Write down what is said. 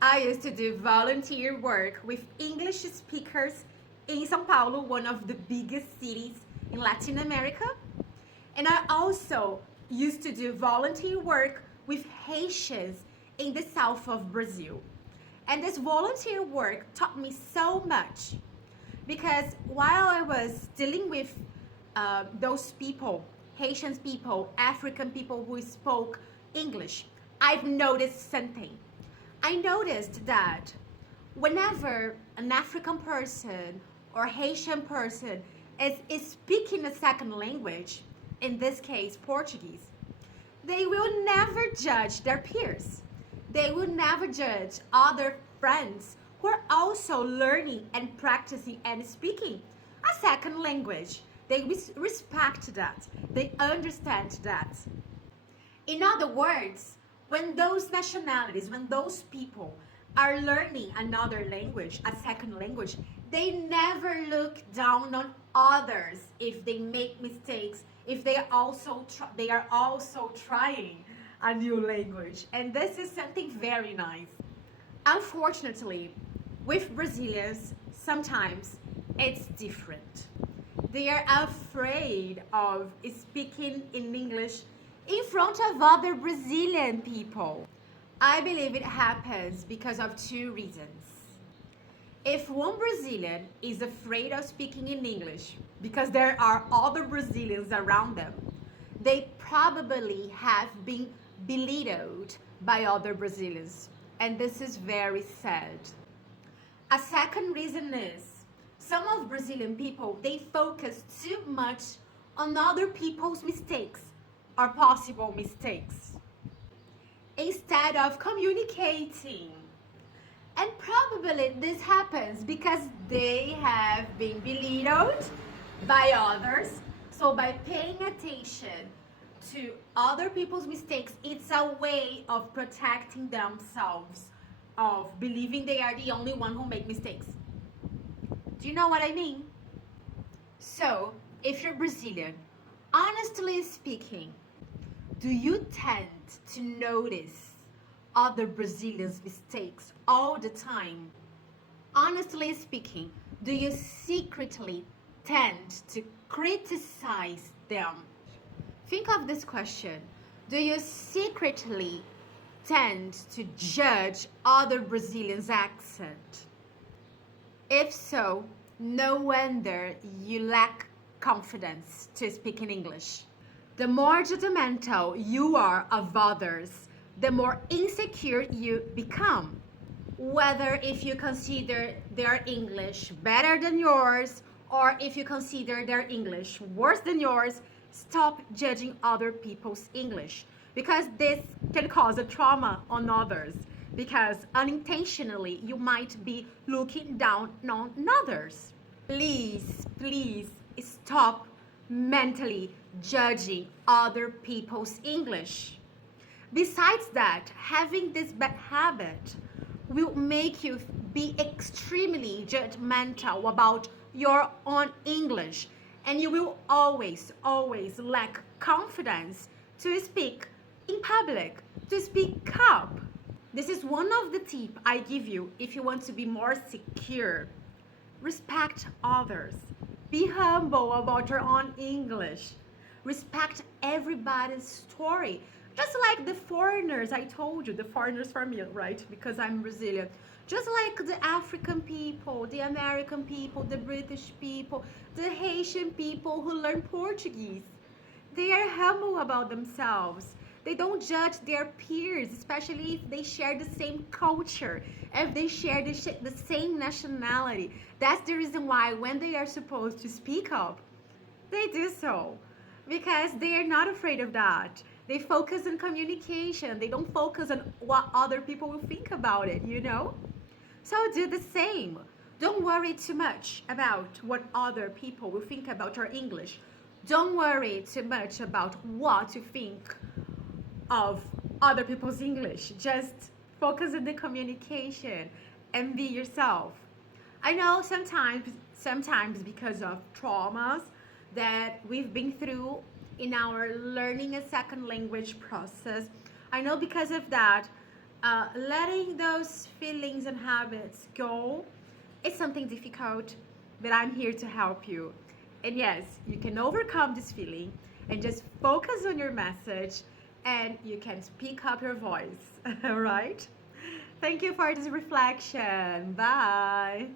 I used to do volunteer work with English speakers in Sao Paulo, one of the biggest cities in Latin America. And I also used to do volunteer work with Haitians in the south of Brazil. And this volunteer work taught me so much because while I was dealing with those people, Haitian people, African people who spoke English, I've noticed something. I noticed that whenever an African person or Haitian person is speaking a second language, in this case Portuguese, they will never judge their peers. They will never judge other friends who are also learning and practicing and speaking a second language. They respect that. They understand that. In other words, when those nationalities, when those people are learning another language, a second language, they never look down on others if they make mistakes, if they are also trying a new language. And this is something very nice. Unfortunately, with Brazilians, sometimes it's different. They are afraid of speaking in English in front of other Brazilian people. I believe it happens because of two reasons. If one Brazilian is afraid of speaking in English because there are other Brazilians around them, they probably have been belittled by other Brazilians. And this is very sad. A second reason is some of Brazilian people, they focus too much on other people's mistakes or possible mistakes instead of communicating. And probably this happens because they have been belittled by others. So by paying attention to other people's mistakes, it's a way of protecting themselves, of believing they are the only one who make mistakes. Do you know what I mean? So, if you're Brazilian, honestly speaking, do you tend to notice other Brazilians' mistakes all the time? Honestly speaking, do you secretly tend to criticize them? Think of this question. Do you secretly tend to judge other Brazilians' accent? If so, no wonder you lack confidence to speak in English. The more judgmental you are of others, the more insecure you become. Whether if you consider their English better than yours or if you consider their English worse than yours, stop judging other people's English because this can cause a trauma on others, because unintentionally you might be looking down on others. Please stop mentally judging other people's English. Besides that, having this bad habit will make you be extremely judgmental about your own English, and you will always lack confidence to speak in public, to speak up. This is one of the tips I give you if you want to be more secure. Respect others. Be humble about your own English. Respect everybody's story. Just like the foreigners, I told you, the foreigners from me, right? Because I'm Brazilian. Just like the African people, the American people, the British people, the Haitian people who learn Portuguese. They are humble about themselves. They don't judge their peers, especially if they share the same culture, if they share the same nationality. That's the reason why when they are supposed to speak up, they do so. Because they are not afraid of that. They focus on communication. They don't focus on what other people will think about it, you know? So do the same. Don't worry too much about what other people will think about your English. Don't worry too much about what you think of other people's English. Just focus on the communication and be yourself. I know sometimes because of traumas that we've been through in our learning a second language process, I know because of that letting those feelings and habits go is something difficult, but I'm here to help you. And yes, you can overcome this feeling and just focus on your message and you can speak up your voice. All right? Thank you for this reflection. Bye.